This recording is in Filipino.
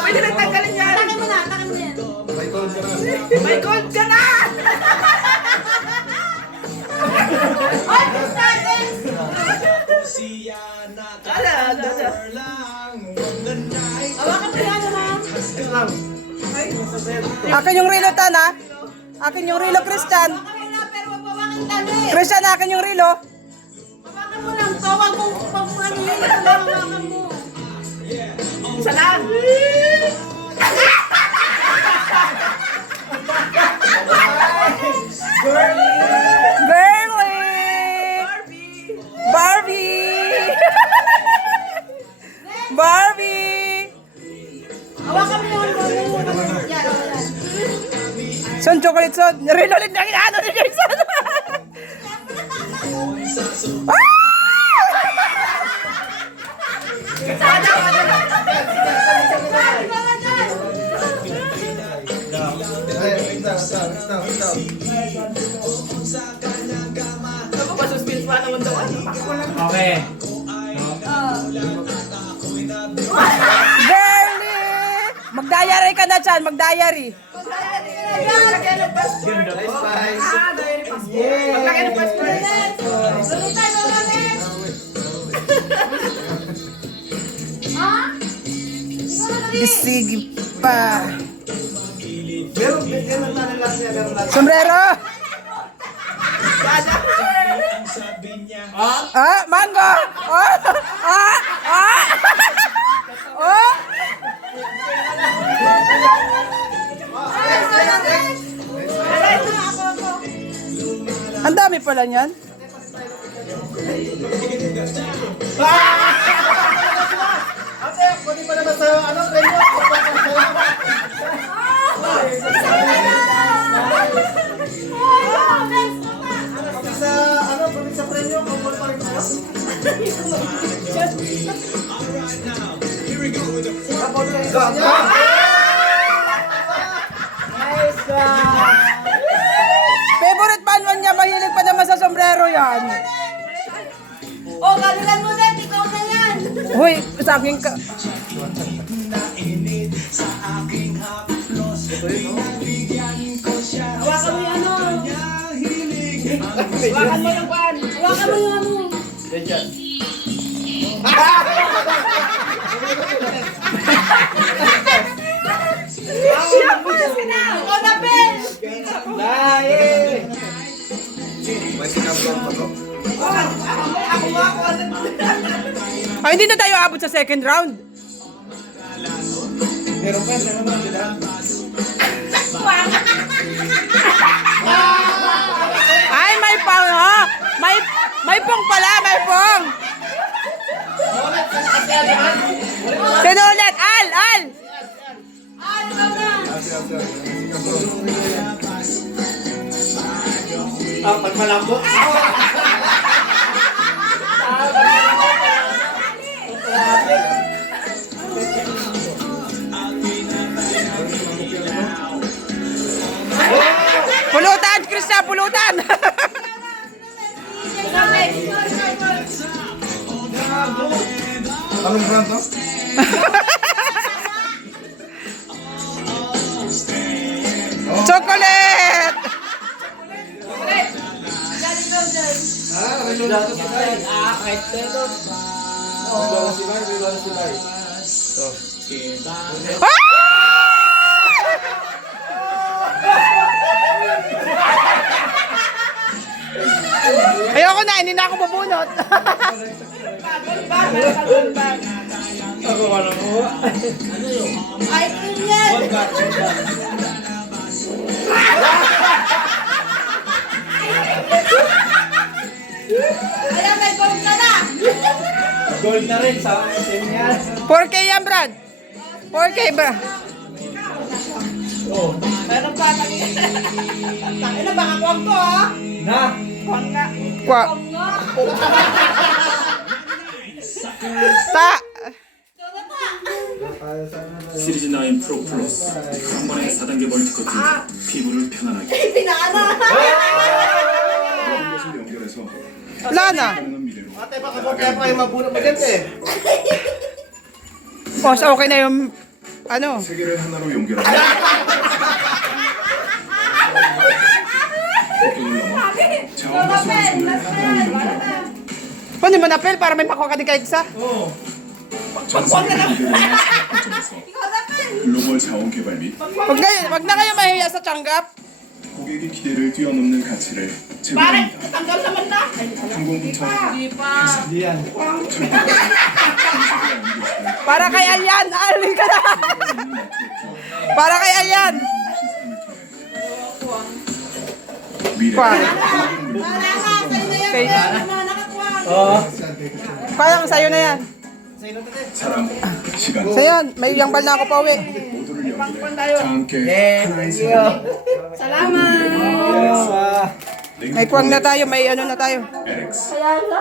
Pwede na tanggalin yan. Takin mo yan. May gold ka na. Oy, Christmas! Hawakan mo yan, ma'am. Akin yung relo, Tan, ha? Akin yung relo, Christian. Hawakan mo na, pero wag hawakan tali. Christian, akin yung relo. Hawakan mo lang to. Wag mong pag-anuhin. Hawakan mo. Isa lang. Girly! Barbie! Barbie! Hawakan mo yung ano. Yan, yan. Son, chocolate son. Relo ulit na inaano ni Jason. Ako ba suspense pa naman daw? Okay. Girly! Mag-diary ka na, Chan. Mag-diary. Lagyan ng passport. Diary passport. Lagyan ng passport. Lumitan mo kami. Ha? Bisigi pa. Sombrero! Ah, mango! Oh! Ah! Ah! Oh! Ang dami pala niyan. Ate, pwede pa naman sa ano, premyo. Pati sa ano, pati sa premyo, kumpul pa rin tayo. Favorite panuan niya, mahilig pa naman sa sombrero yan. Oh, galingan mo din. Ikaw na yan. Uy, sa akin ka. Hawakan mo yung ano. Hawakan mo yung pan. Hawakan mo yung ano. Putas ka na. Ikaw na, Ben. Ay, hindi na tayo abot sa second round. Meron pa, meron pa, di ba? Ay, may pang, ha? May pong pala, may pong. Sino ulit? Al! Ah, ikaw na. Ah, pag malambot. Pulutan, Krista, pulutan. Anong brand to? Chocolate! Kahit pero. Ayoko na, hindi na ako bubunot. Ako wala mo. Ay, cream yan. Ayan, may gold ka na. Gold na rin sa akin yan. 4K yan, Brad. 4K, Brad. Meron pa. Takin na baka kuwag to ha. Na! Kuwag nga. Kwa. Ta. 시리즈 9 프로 플러스 한 번에 4단계 멀티커팅 피부를 편안하게 Pinaana. Wala na. 가능한 미래로 Ate, baka mo kaya pa kayo mabunot mo dyan eh. O, so okay na yung, ano. 세계를 하나로 연결하는 국경을 넘어 자원과 소비선을 하나로 연결하는 Pwede mo na, Pel, para may makuha ka din kahit isa. 전 세계를 이끌어가는 산업화점에서 글로벌 자원 개발 및 Wag na kayo mahiya sa tsanggap. 고객의 기대를 뛰어넘는 가치를 Pare, 제공합니다. tanggal naman na. 항공부터 Hindi yan. Para kay Alyan, alin ka na. Para kay Alyan. 미래 Pare. Kay, Oo. parang sa'yo na yan. Sa'yo na tate. 사람, 시간 Sa'yo, may 양발 na ako pa uwi. 모두를 연결해 다 함께 하나의 세계를 Salamat. Ah. May puwang na tayo, may ano na tayo. LX Kaya nga.